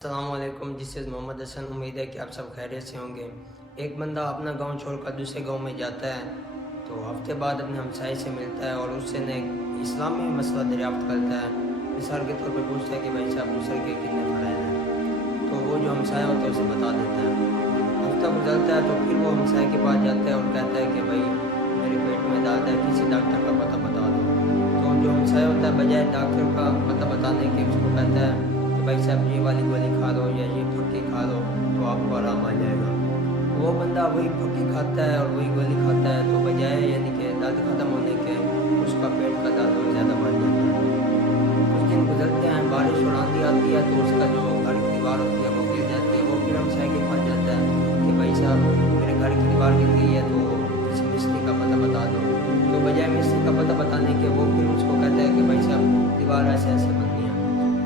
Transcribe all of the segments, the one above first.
السلام علیکم، جس سے محمد حسن، امید ہے کہ آپ سب خیریت سے ہوں گے۔ ایک بندہ اپنا گاؤں چھوڑ کر دوسرے گاؤں میں جاتا ہے تو ہفتے بعد اپنے ہمسائے سے ملتا ہے اور اس سے ایک اسلامی مسئلہ دریافت کرتا ہے۔ مثال کے طور پہ پوچھتا ہے کہ بھائی صاحب دوسرے کے کتنے فرائض ہیں، تو وہ جو ہمسایہ ہوتا ہے اسے بتا دیتا ہے۔ ہفتہ گزرتا ہے تو پھر وہ ہمسائے کے پاس جاتا ہے اور کہتا ہے کہ بھائی میرے پیٹ میں درد ہے، کسی ڈاکٹر کا پتہ بتا دو۔ تو جو ہمسایہ ہوتا ہے بجائے ڈاکٹر کا پتہ بتانے کے اس کو کہتا ہے کہ بھائی صاحب یہ والی گولی کھا لو یا یہ پھکی کھا لو تو آپ کو آرام آ جائے گا۔ وہ بندہ وہی پھکی کھاتا ہے اور وہی گولی کھاتا ہے تو بجائے یعنی کہ درد ختم ہونے کے اس کا پیٹ کا درد اور زیادہ بڑھ جاتا ہے۔ کچھ دن گزرتے ہیں، بارش اور آندھی آتی ہے تو اس کا جو گھر کی دیوار ہوتی ہے وہ گر جاتی ہے۔ وہ پھر ہمسائے کے پاس جاتا ہے کہ بھائی صاحب میرے گھر کی دیوار گر گئی ہے تو کسی مستری کا پتہ بتا دو۔ تو بجائے مستری کا پتہ بتانے کے وہ پھر اس کو کہتا ہے کہ بھائی صاحب دیوار ایسے ایسے بننی ہے۔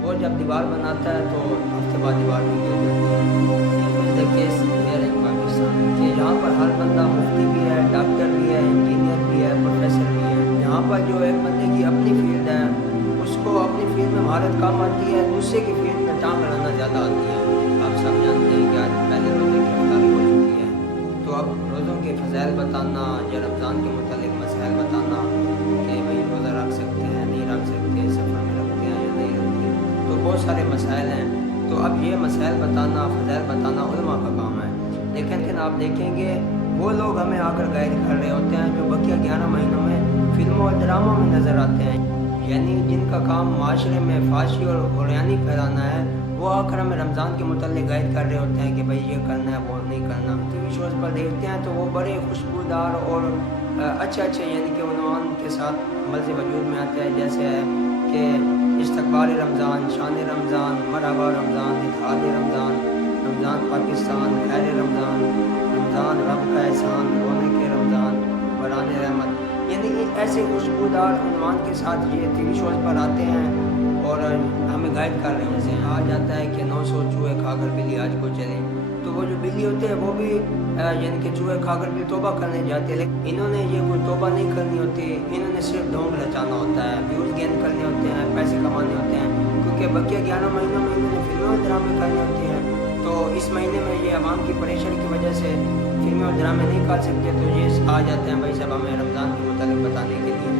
وہ جب دیوار بناتا ہے تو ہفتے بعد دیوار بھی گر جاتی ہے۔ کیس کلیئر ان پاکستان کہ یہاں پر ہر بندہ مفتی بھی ہے، ڈاکٹر بھی ہے، انجینئر بھی ہے، پروفیسر بھی ہے۔ یہاں پر جو ایک بندے کی اپنی فیلڈ ہے اس کو اپنی فیلڈ میں مہارت کم آتی ہے، دوسرے کی فیلڈ میں ٹانگ اڑانا زیادہ آتی ہے۔ آپ سب جانتے ہیں کہ آج پہلے روزے کی افطاری ہو چکی ہے تو اب روزوں کے فضائل بتانا یا رمضان کے متعلق مسائل بتانا کہ بھائی روزہ رکھ سکتے ہیں نہیں رکھ سکتے، سفر میں رکھتے ہیں یا نہیں رکھتے، تو بہت سارے مسائل ہیں۔ تو اب یہ مسائل بتانا، فضائل بتانا علماء کا کام ہے۔ لیکن آپ دیکھیں گے وہ لوگ ہمیں آ کر گائیڈ کر رہے ہوتے ہیں جو بقیہ 11 مہینوں میں فلموں اور ڈراموں میں نظر آتے ہیں، یعنی جن کا کام معاشرے میں فحاشی اور عریانی پھیلانا ہے، وہ آ کر ہمیں رمضان کے متعلق گائیڈ کر رہے ہوتے ہیں کہ بھائی یہ کرنا ہے وہ نہیں کرنا۔ ٹی وی شوز پر دیکھتے ہیں تو وہ بڑے خوشبودار اور اچھے یعنی کہ عنوان کے ساتھ مزے وجود میں آتے ہیں، جیسے ہے کہ استقبال رمضان، شان رمضان، مرحبا رمضان، اتحاد رمضان، رمضان پاکستان، خیر رمضان، رمضان رب کا احسان، رونے کے رمضان، بران رحمت، یعنی ایسے خوشبودار عنوان کے ساتھ یہ ٹی وی شوز پر آتے ہیں اور ہمیں گائیڈ کر رہے ہیں۔ جیسے آ جاتا ہے کہ 900 چوہے کھا کر بلی آج کو چلے، تو وہ جو بلی ہوتے ہیں وہ بھی یعنی کہ چوہے کھا کر بھی توبہ کرنے جاتے ہیں، لیکن انہوں نے یہ کوئی توبہ نہیں کرنی ہوتی، انہوں نے صرف ڈھونگ رچانا ہوتا ہے، ویوز گین کرنے ہوتے ہیں، پیسے کمانے ہوتے ہیں، کیونکہ بقیہ 11 مہینوں میں انہوں نے فلمیں اور ڈرامے کرنے ہوتے ہیں۔ تو اس مہینے میں یہ عوام کی پریشر کی وجہ سے فلمیں اور ڈرامے نہیں کر سکتے تو یہ آ جاتے ہیں بھائی صاحب ہمیں رمضان کے متعلق بتانے کے لیے۔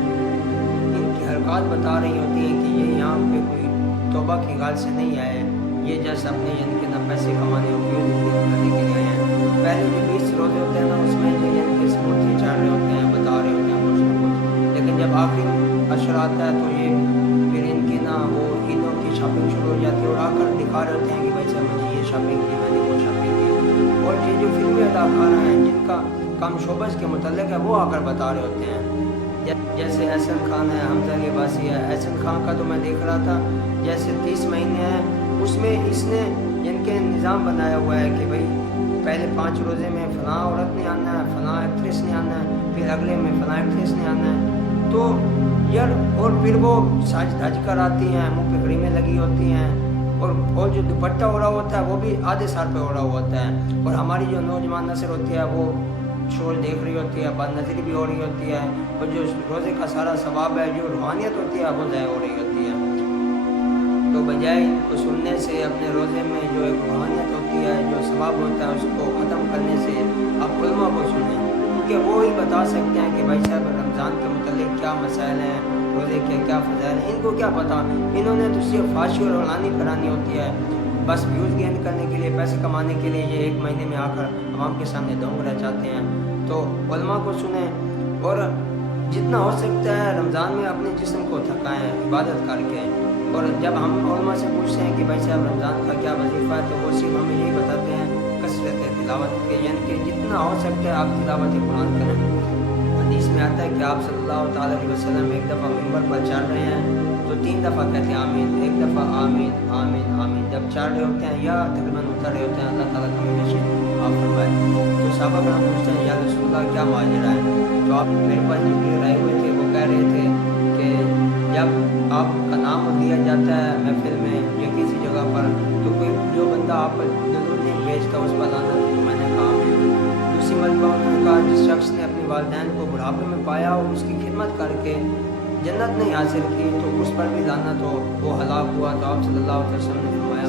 ان کی حرکات بتا رہی ہوتی ہیں کہ یہ یہاں پہ کوئی توبہ کی غال سے نہیں آئے، یہ جیسے اپنے یعنی کہ نہ پیسے کمانے اور ویوز کرنے کے لیے آئے ہیں۔ پہلے جو 20 روزے ہوتے ہیں نا اس میں جو یعنی کہ سموتھی چاڑ رہے ہوتے ہیں، بتا رہے ہوتے ہیں کچھ نہ کچھ، لیکن جب آخری عشر آتا ہے تو یہ پھر ان کی نا وہ عیدوں کی شاپنگ شروع ہو جاتی ہے اور آ کر دکھا رہے ہوتے ہیں کہ بھائی صاحب میں نے یہ شاپنگ کی، میں نے وہ شاپنگ کی۔ اور یہ جو فلمی اداکار ہیں جن کا کام شعبہ کے متعلق ہے وہ آ کر بتا رہے ہوتے ہیں، جیسے احسن خان ہے، حمزہ لباسی ہے۔ احسن خان کا تو میں دیکھ رہا تھا جیسے 30 مہینے ہیں اس میں اس نے ان کے نظام بنایا ہوا ہے کہ بھائی پہلے 5 روزے میں فلاں عورت نے آنا ہے، فلاں ایکٹریس نے آنا ہے، پھر اگلے میں فلاں ایکٹریس نے آنا ہے، تو یار اور پھر وہ سج دھج کر آتی ہیں، منہ پہ کریمیں لگی ہوتی ہیں اور جو دوپٹہ اڑا ہوتا ہے وہ بھی آدھے سال پہ اڑا ہوا ہوتا ہے، اور ہماری جو نوجوان نسل ہوتی ہے وہ شوز دیکھ رہی ہوتی ہے، بد نظری بھی ہو رہی ہوتی ہے، اور جو روزے کا سارا ثواب ہے، جو روحانیت ہوتی ہے وہ ضائع ہو رہی ہوتی ہے۔ تو بجائے ان کو سننے سے اپنے روزے میں جو ایک روحانیت ہوتی ہے، جو ثواب ہوتا ہے اس کو ختم کرنے سے آپ علماء کو سنیں، کیونکہ وہ ہی بتا سکتے ہیں کہ بھائی صاحب رمضان کے متعلق کیا مسائل ہیں، روزے کے کیا فضائل ہیں، ان کو کیا پتہ، انہوں نے تو صرف فحاشی اور اعلانی کرانی ہوتی ہے، بس ویوز گین کرنے کے لیے، پیسے کمانے کے لیے یہ 1 مہینے میں آ کر عوام کے سامنے ڈھونگ رہ چاہتے ہیں۔ تو علماء کو سنیں اور جتنا ہو سکتا ہے رمضان میں اپنے جسم کو تھکائیں عبادت کر کے۔ اور جب ہم علماء سے پوچھتے ہیں کہ بھائی صاحب رمضان کا کیا وظیفہ ہے تو وہ صرف ہمیں یہی بتاتے ہیں کثرت تلاوت کے، یعنی کہ جتنا ہو سکتا ہے آپ تلاوت قرآن کریں۔ حدیث میں آتا ہے کہ آپ صلی اللہ تعالیٰ علیہ وسلم ایک دفعہ ممبر پر چڑھ رہے ہیں تو 3 دفعہ کہتے ہیں آمین، ایک دفعہ آمین آمین آمین، جب چڑھ رہے ہوتے ہیں یا تقریباً اتر رہے ہوتے ہیں اللہ تعالیٰ کمی نشید آپ فرمائے۔ تو صحابہ کرام پوچھتے ہیں یا رسول اللہ کیا ماجرا ہے، تو آپ میرے پاس جبریل آئے ہوئے تھے، وہ کہہ رہے تھے کہ جب آپ کا نام لیا جاتا ہے محفل میں یا کسی جگہ پر تو کوئی جو بندہ آپ پر ضرور نہیں بھیجتا اس پر لعنت، تو میں نے کہا دوسری مرتبہ انہوں نے کہا جس شخص نے اپنے والدین کو بڑھاپے میں پایا اور اس کی خدمت کر کے جنت نہیں حاصل کی تو اس پر بھی لعنت ہو، وہ ہلاک ہوا۔ تو آپ صلی اللہ علیہ وسلم نے فرمایا